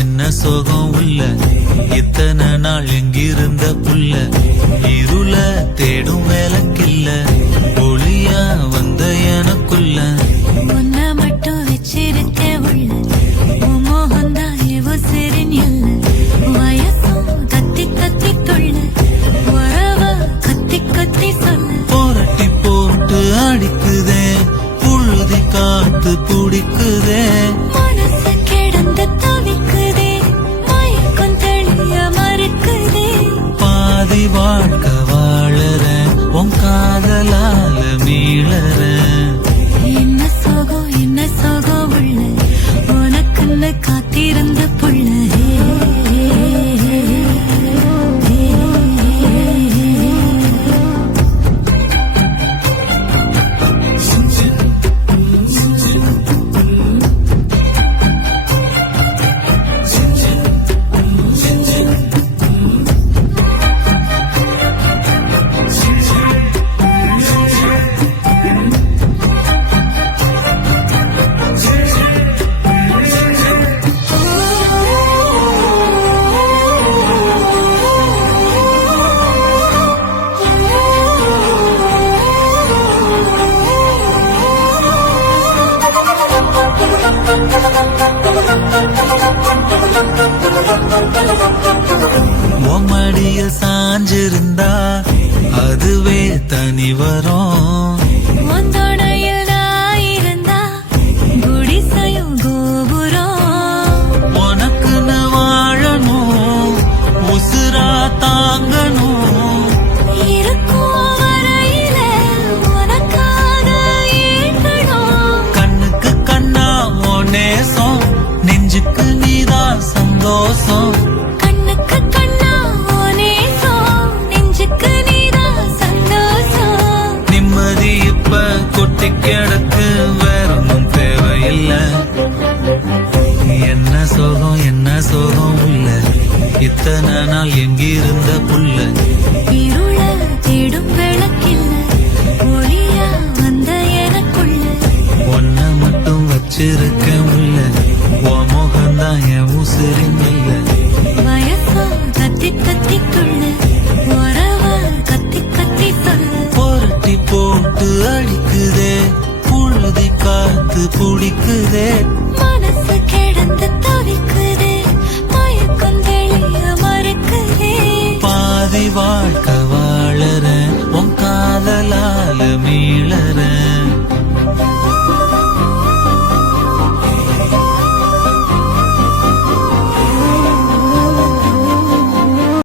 என்ன சோகம் உள்ள இத்தனை நாள் எங்கிருந்த புள்ள இருள தேடும் வேலைக்கில்ல ஒளியா வந்த எனக்குள்ள உன்னை மட்டும் வச்சிருக்க உள்ள மோகந்தான் எவோ சிறிஞல்ல வயசும் கத்தி கத்தி தொள்ள உறவ கத்தி கத்தி சொல்ல போரட்டி போட்டு அடிக்குதே புழுதி காத்து பிடிக்குதே மனசு கிடந்து தவிக்குதே மயக்கம் தெளிய மறுக்குதே பாதி வாழ்க்கை வாழறேன் உன் காதலால மீளறேன் என்ன சோகம் உள்ள உனக்குன்னு காத்திருந்த புள்ள மடியில் சாஞ்சிருந்தா அதுவே தனி வரும் முந்தோணையில் நான் இருந்தா குடிசையும் கோபுரம் உனக்குன்னு வாழணும் உசுரா தாங்கணும் இருக்கும் வரையில உனக்காக ஏங்கணும் கண்ணுக்கு கண்ணா உன் நேசம் நெஞ்சுக்கு நீதான் சந்தோஷம் கண்ணுக்கு கண்ணா நேசம் நெஞ்சுக்கு நீதான் சந்தோஷம் நிம்மதி இப்ப கொட்டி கிடக்கு வேற ஒன்றும் தேவையில்லை என்ன சோகம் உள்ள இத்தனை நாள் எங்கிருந்த புள்ள இருள தேடும் விளக்கில்ல ஒளியா வந்த எனக்குள்ள ஒன்ன மட்டும் வச்சிருக்க உள்ள உன் முகம்தான் என் உசிரின் இல்ல வயசும் கத்தி கத்திக்குள்ள உறவ கத்தி கத்தி சொல்ல புரட்டி போட்டு அடிக்குதே புழுதி காத்து பிடிக்குதே